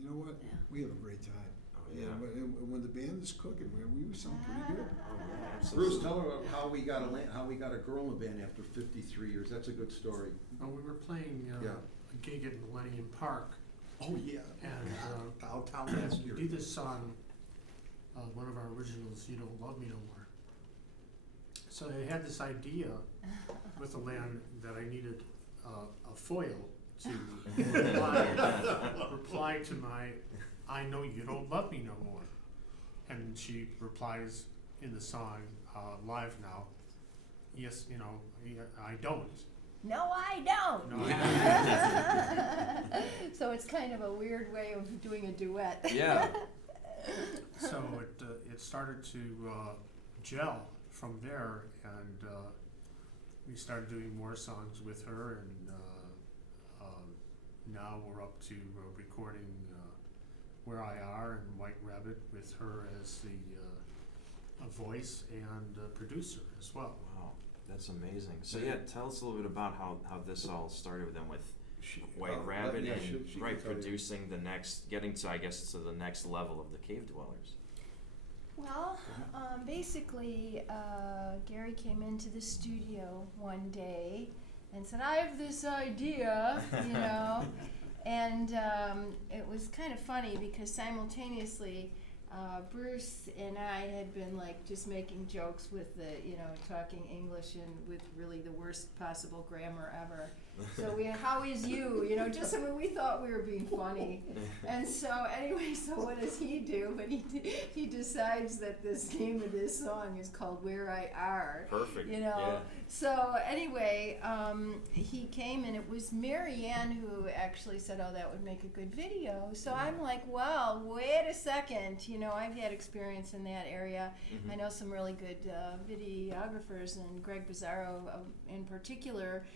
you know what? Yeah. We have a great time. Oh, yeah. And when the band is cooking, man, we sound pretty good. Oh, yeah, absolutely. Bruce, tell her how we got a girl in the band after 53 years. That's a good story. We were playing Yeah. a gig at Millennium Park, Oh yeah. and Downtown last we year. did this song, one of our originals, "You Don't Love Me No More." So I had this idea with the land that I needed a foil to reply to my "I know you don't love me no more," and she replies in the song live now, "Yes, you know, I don't." No, I don't. No, I don't. So it's kind of a weird way of doing a duet. Yeah. So it started to gel from there, and we started doing more songs with her, and now we're up to recording Where I Are and White Rabbit with her as the a voice and producer as well. Wow, that's amazing. So yeah, tell us a little bit about how this all started with them with White Rabbit yeah, and she can tell you. producing the next, getting to, I guess, to the next level of the Cave Dwellers. Well, basically, Gary came into the studio one day and said, "I have this idea," you know, and it was kind of funny because simultaneously, Bruce and I had been like just making jokes with talking English and with really the worst possible grammar ever. So how is you? Just we thought we were being funny. And so anyway, so what does he do? But he decides that this name of this song is called Where I Are. Perfect. Yeah. So anyway, he came, and it was Mary Ann who actually said, "Oh, that would make a good video." So I'm like, "Well, wait a second. I've had experience in that area. Mm-hmm. I know some really good videographers, and Greg Bizzarro in particular,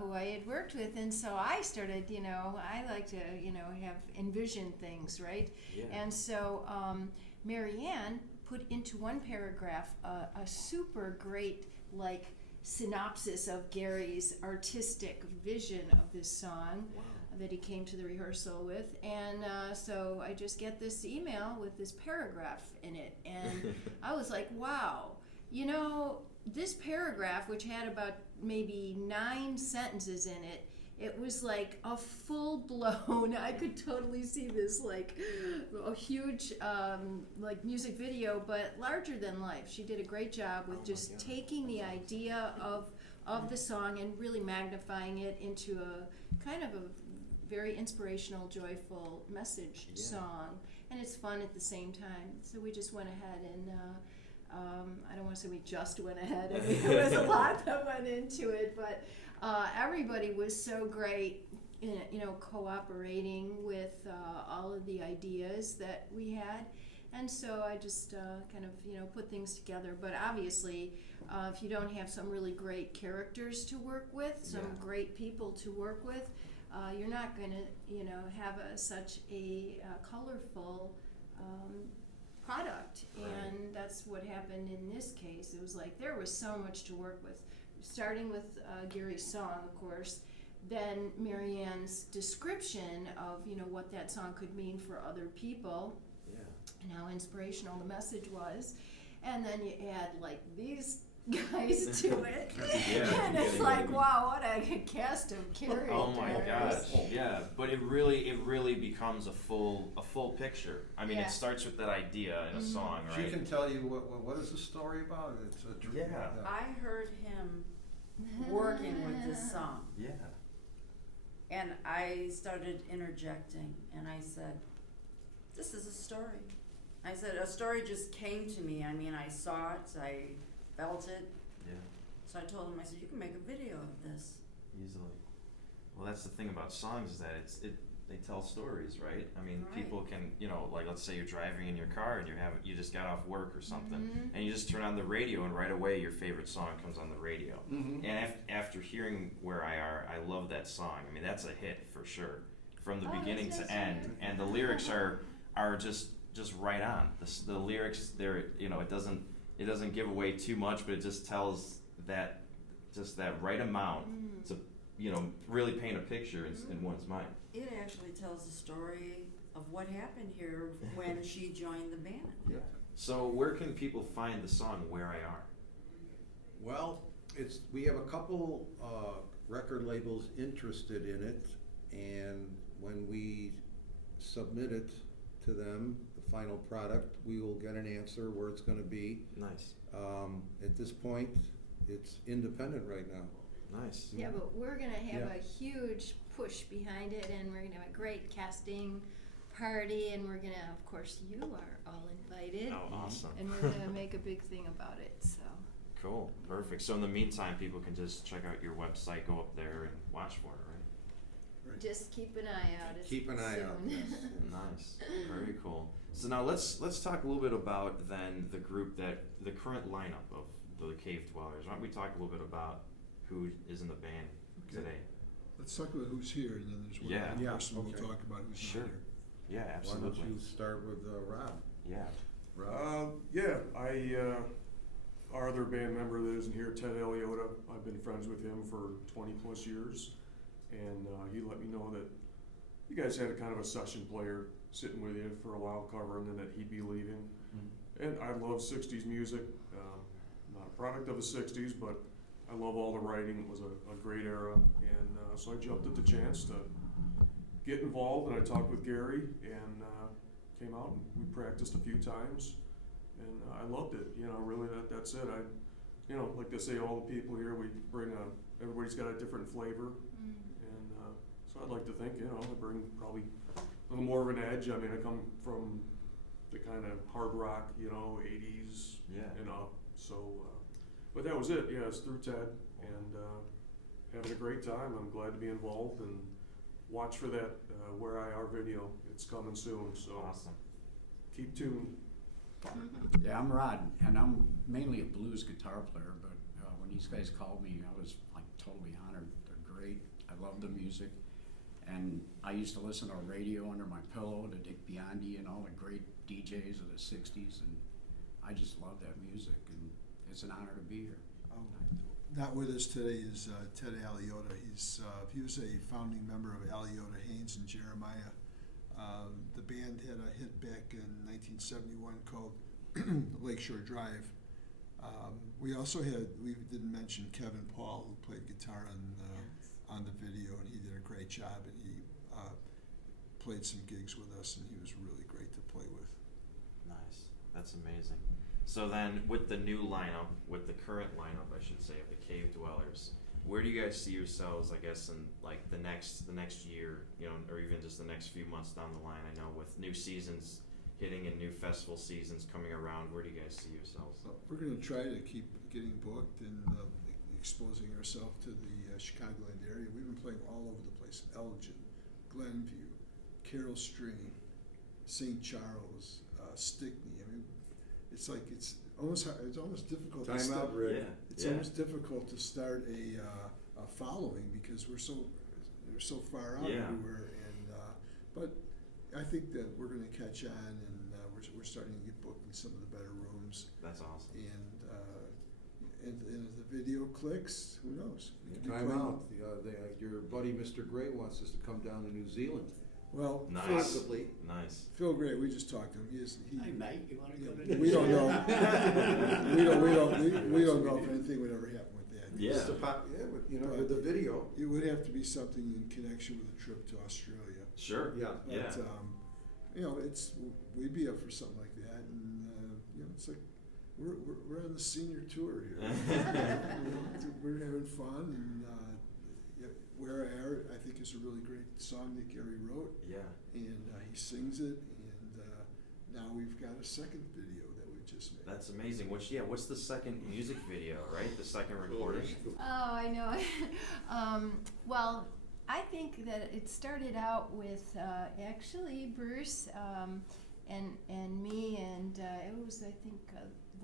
who I had worked with." And so I started, I like to, have envision things, right? Yeah. And so Mary Ann put into one paragraph a super great, synopsis of Gary's artistic vision of this song. Wow. That he came to the rehearsal with, and so I just get this email with this paragraph in it, and I was like, wow, this paragraph, which had about maybe 9 sentences in it, it was like a full-blown, I could totally see this a huge music video, but larger than life. She did a great job with just taking the idea of the song and really magnifying it into a kind of a very inspirational, joyful message song, and it's fun at the same time. So we just went ahead and I don't want to say we just went ahead. I mean, there was a lot that went into it, but everybody was so great, cooperating with all of the ideas that we had, and so I just kind of put things together. But obviously, if you don't have some really great characters to work with, some great people to work with, you're not going to, have such a colorful product. Right. And that's what happened in this case. It was like there was so much to work with, starting with Gary's song, of course, then Mary Ann's description of, what that song could mean for other people, and how inspirational the message was. And then you add, these guys to it. And it's like, wow, what a cast of characters. Oh my gosh, yeah. But it really becomes a full picture. I mean, it starts with that idea in a song, right? She can tell you what is the story about. It's a dream. Yeah. I heard him working with this song. Yeah. And I started interjecting, and I said, "This is a story." I said, a story just came to me. I mean, I saw it, I felt it. Yeah. So I told him, I said, "You can make a video of this." Easily. Well, that's the thing about songs, is that they tell stories, right? I mean, Right. people can, let's say you're driving in your car and you just got off work or something, and you just turn on the radio, and right away your favorite song comes on the radio. Mm-hmm. And after hearing Where I Are, I love that song. I mean, that's a hit for sure, from the beginning to end. And the lyrics are just right on. The lyrics, it doesn't give away too much, but it just tells that right amount to really paint a picture in one's mind. It actually tells the story of what happened here when she joined the band. Yeah. So where can people find the song Where I Are? Well, we have a couple record labels interested in it, and when we submit it to them, the final product, we will get an answer where it's going to be. Nice. At this point, it's independent right now. Nice. Yeah, but we're gonna have Yeah. a huge push behind it, and we're gonna have a great casting party, and we're gonna, of course, you are all invited, Oh, awesome. and we're gonna make a big thing about it. So Cool. Perfect. So in the meantime, people can just check out your website, go up there and watch for it, right? just keep an eye out. It's Keep an eye out. soon. Yes. Nice. Very cool. So now let's talk a little bit about then the group the current lineup of the Cave Dwellers. Why don't we talk a little bit about who is in the band Okay. today? Let's talk about who's here, and then there's one Yeah. other Yeah, person okay. we'll talk about who's Sure. not here. Yeah, Why absolutely. don't you start with Rob? Yeah. Rob? Our other band member that isn't here, Ted Aliota, I've been friends with him for 20 plus years, and he let me know that you guys had a kind of a session player sitting with you for a while covering, and that he'd be leaving. And I love 60s music, not a product of the 60s, but I love all the writing. It was a great era, and so I jumped at the chance to get involved, and I talked with Gary, and came out and we practiced a few times, and I loved it. You know, really, that's it. Like they say, all the people here, we bring everybody's got a different flavor, and so I'd like to think, I bring probably a little more of an edge. I mean, I come from the kind of hard rock, 80s Yeah. and up. So, but that was it. Yeah, it's through Ted, and having a great time. I'm glad to be involved, and watch for that Where I Are video. It's coming soon, so Awesome. keep tuned. Yeah, I'm Rod, and I'm mainly a blues guitar player, but when these guys called me, I was like totally honored. They're great. I love the music. And I used to listen to radio under my pillow to Dick Biondi and all the great DJs of the 60s, and I just love that music, and it's an honor to be here. Not with us today is Ted Aliota. He was a founding member of Aliota, Haynes, and Jeremiah. The band had a hit back in 1971 called Lakeshore Drive. We didn't mention Kevin Paul, who played guitar on the video, and he did a great job, and he played some gigs with us, and he was really great to play with. Nice. That's amazing. So then, with the new lineup, with the current lineup, I should say, of the Cave Dwellers, where do you guys see yourselves, I guess, in like the next year, or even just the next few months down the line? I know with new seasons hitting and new festival seasons coming around, where do you guys see yourselves? We're going to try to keep getting booked and exposing ourselves to the Chicagoland area. We've been playing all over the place: Elgin, Glenview, Carroll Stream, St. Charles, Stickney. I mean, it's almost difficult. Time out, Rick. It's almost difficult to start a following because we're so far out everywhere. And but I think that we're going to catch on, and we're starting to get booked in some of the better rooms. That's awesome. And if the video clicks, who knows? We could be Time playing- out. Your buddy Mr. Gray wants us to come down to New Zealand. Well, Nice. Possibly. Nice. Phil Gray, we just talked to him. Hey, mate, you want to go to We New don't Zealand? know. we don't know if anything would ever happen with that. Yeah. Just with the video. It would have to be something in connection with a trip to Australia. Sure. Yeah. But, we'd be up for something like that, and it's like we're on the senior tour here. We're having fun, and Where I Are, I think, is a really great song that Gary wrote, Yeah. and he sings it, and now we've got a second video that we just made. That's amazing. What's the second music video, right? The second recording? Oh, I know. Well, I think that it started out with actually Bruce and me, and it was, I think,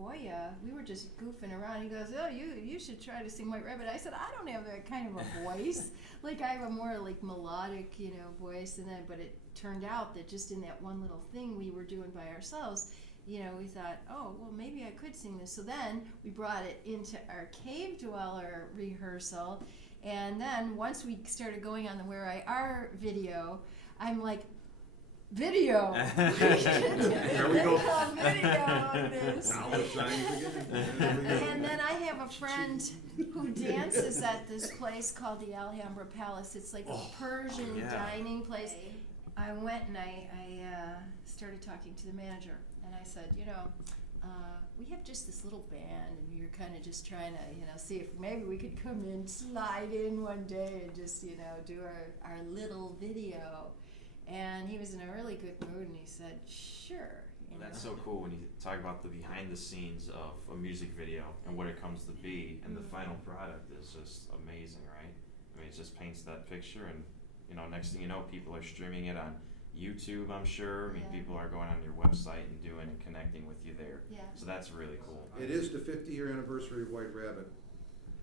Voya. We were just goofing around. He goes, "Oh, you should try to sing White Rabbit." I said, "I don't have that kind of a voice. Like I have a more like melodic, voice." And then, but it turned out that just in that one little thing we were doing by ourselves, we thought, "Oh, well, maybe I could sing this." So then we brought it into our Cave Dweller rehearsal, and then once we started going on the Where I Are video, I'm like, video. There we go. A video on this. Dollar signs again. And then I have a friend who dances at this place called the Alhambra Palace. It's like a Persian yeah. dining place. I went and I started talking to the manager, and I said, you know, we have just this little band, and we were kind of just trying to, you know, see if maybe we could come in, slide in one day, and just, you know, do our little video. And he was in a really good mood, and he said, sure. You That's know. so cool when you talk about the behind the scenes of a music video and what it comes to be, and the final product is just amazing, right? I mean, it just paints that picture, and you know, next thing you know, people are streaming it on YouTube, I'm sure. I mean, Yeah. people are going on your website and doing and connecting with you there. Yeah. So that's really cool. It is the 50-year anniversary of White Rabbit,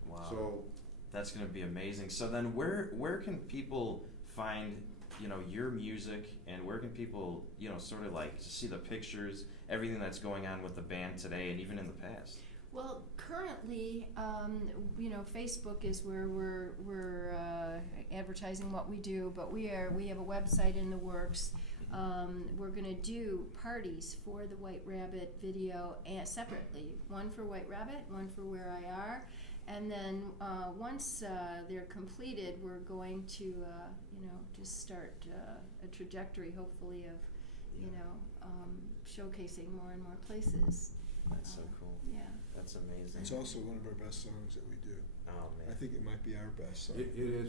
Wow. so That's going to be amazing. So then, where can people find, you know, your music, and where can people, you know, sort of like see the pictures, everything that's going on with the band today and even in the past? Well, currently, you know, Facebook is where we're advertising what we do, but we have a website in the works. We're going to do parties for the White Rabbit video and separately, one for White Rabbit, one for Where I Are, and then once they're completed, we're going to, you know, just start a trajectory, hopefully, of, you know, showcasing more and more places. That's so cool. Yeah. That's amazing. It's also one of our best songs that we do. Oh man. I think it might be our best song. it is.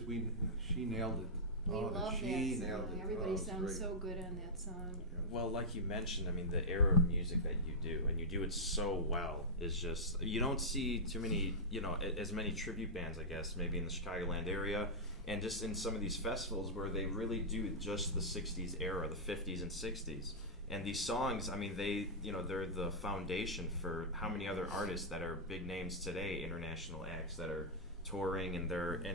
She nailed it. We Oh, love she that nailed song. it. Everybody Oh, it's sounds great. so good on that song. Well, like you mentioned, I mean, the era of music that you do, and you do it so well, is just, you don't see too many, you know, as many tribute bands, I guess, maybe in the Chicagoland area, and just in some of these festivals where they really do just the 60s era, the 50s and 60s. And these songs, I mean, they, you know, they're the foundation for how many other artists that are big names today, international acts that are touring, and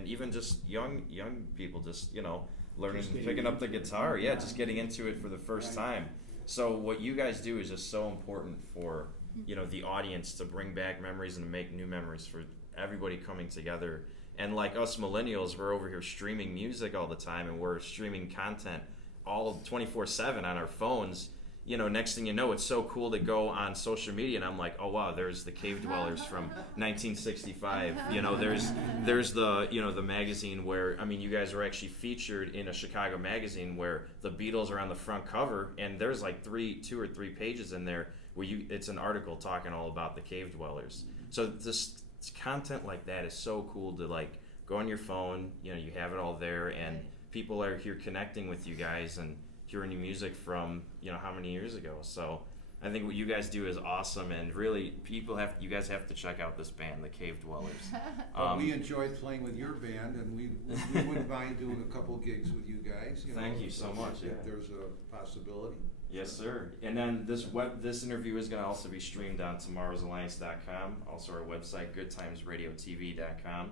even just young people just, you know, learning, Just getting picking up the into it. guitar, Yeah. just getting into it for the first Right. time. So what you guys do is just so important for, you know, the audience to bring back memories and to make new memories for everybody coming together. And like us millennials, we're over here streaming music all the time, and we're streaming content all 24/7 on our phones. You know, next thing you know, it's so cool to go on social media, and I'm like, oh wow, there's the Cave Dwellers from 1965. You know, there's the, you know, the magazine where, I mean, you guys were actually featured in a Chicago magazine where the Beatles are on the front cover, and there's like 2 or 3 pages in there where it's an article talking all about the Cave Dwellers. So this content like that is so cool to like go on your phone. You know, you have it all there, and people are here connecting with you guys and hearing your music from, you know, how many years ago. So I think what you guys do is awesome, and really you guys have to check out this band, the Cave Dwellers. But we enjoyed playing with your band, and we wouldn't mind doing a couple gigs with you guys. Thank you so much, If yeah. there's a possibility. Yes, sir. And then this interview is going to also be streamed on tomorrowsalliance.com, also our website, GoodTimesRadio-TV.com.